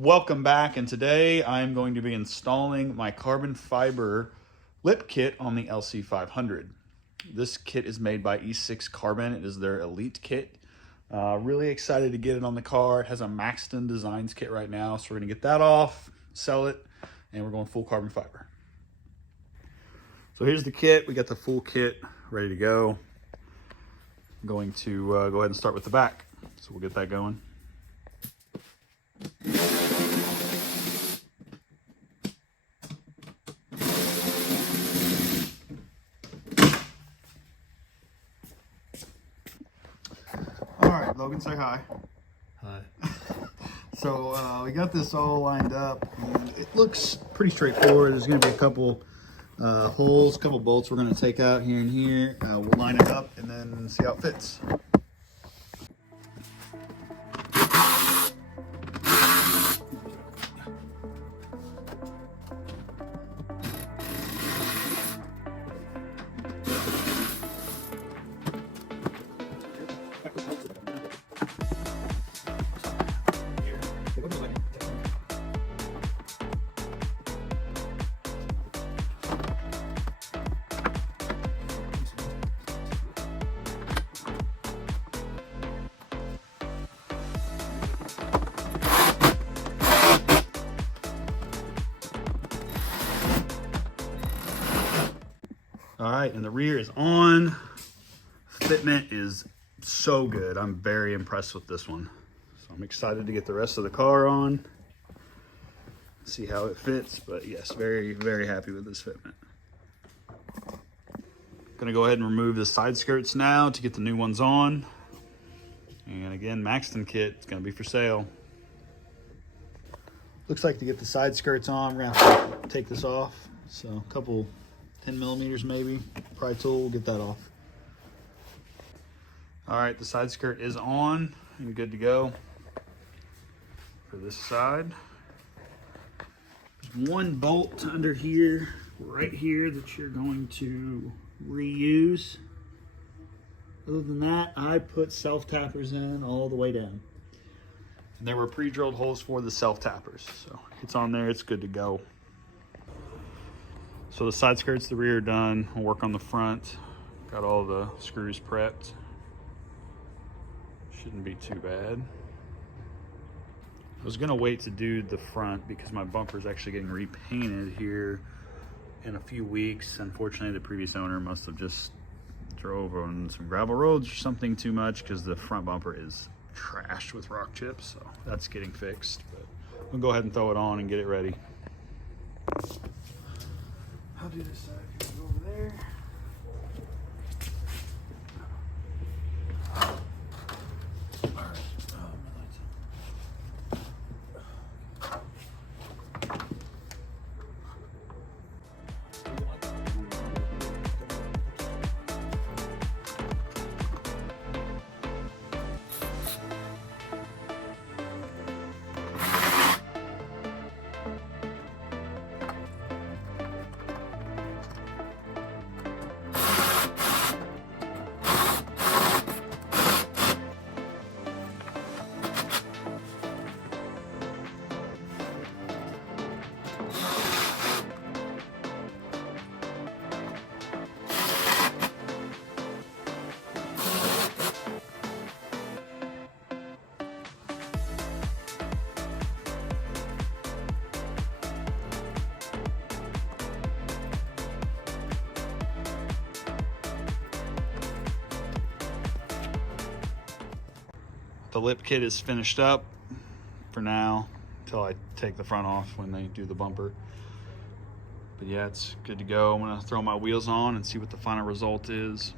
Welcome back, and today I'm going to be installing my carbon fiber lip kit on the LC500. This kit is made by E6 Carbon. It is their elite kit. Really excited to get it on the car. It has a Maxton Designs kit right now, so we're gonna get that off, sell it, and we're going full carbon fiber. So here's the kit. We got the full kit ready to go. I'm going to go ahead and start with the back. So we'll get that going. All right, Logan, say hi. Hi. So we got this all lined up, and it looks pretty straightforward. There's going to be a couple holes, a couple bolts we're going to take out here and here. We'll line it up and then see how it fits. All right, and the rear is on. Fitment is so good. I'm very impressed with this one. So I'm excited to get the rest of the car on, see how it fits, but yes, very, very happy with this fitment. Gonna go ahead and remove the side skirts now to get the new ones on. And again, Maxton kit, it's gonna be for sale. Looks like to get the side skirts on, we're gonna have to take this off. So a couple 10 millimeters maybe, pry tool, we'll get that off. All right, the side skirt is on and good to go for this side. There's one bolt under here, right here, that you're going to reuse. Other than that, I put self-tappers in all the way down. And there were pre-drilled holes for the self-tappers, so it's on there, it's good to go. So the side skirts, the rear done. We'll work on the front. Got all the screws prepped. Shouldn't be too bad. I was gonna wait to do the front because my bumper is actually getting repainted here in a few weeks. Unfortunately, the previous owner must have just drove on some gravel roads or something too much, because the front bumper is trashed with rock chips. So that's getting fixed, but we'll go ahead and throw it on and get it ready. I'll do this side, go over there. The lip kit is finished up for now until I take the front off when they do the bumper. But yeah, it's good to go. I'm gonna throw my wheels on and see what the final result is.